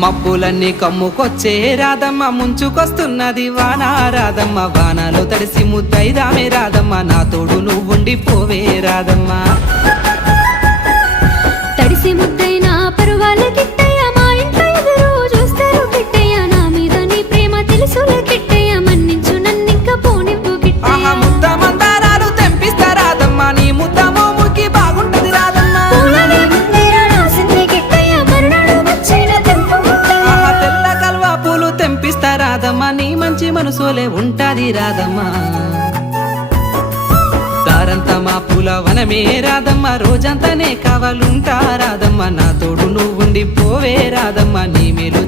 మబ్బులన్నీ కమ్ముకొచ్చే రాధమ్మ ముంచుకొస్తున్నది వాన రాధమ్మ వానలో తడిసి ముద్దైదామే రాధమ్మ నా తోడు నువ్వుండి పోవే రాధమ్మ తడిసి ముద్దైనా పరువాల కిట్టయ్య మా ఇంట్లో ఎదురు చూస్తారు కిట్టయ్య నా మీద నీ ప్రేమ తెలుసులే కిట్టయ్య మన్నించు నన్నింక పోనివ్వు కిట్టయ్య ముద్ద మందారాలు తెంపిస్తా రాధమ్మ నీ ముద్ద మోముకి బాగుంటది రాధమ్మ తెల్ల కల్వా పూలు తెంపిస్తా రాధమ్మ నీ మంచి మనసులే ఉంటాది రాధమ్మ దారంతా మా పూల వనమే రాధమ్మ రోజంతానే కావాలుంటా రాధమ్మ నా తోడు నువ్వుండి పోవే రాధమ్మ నీ మేలు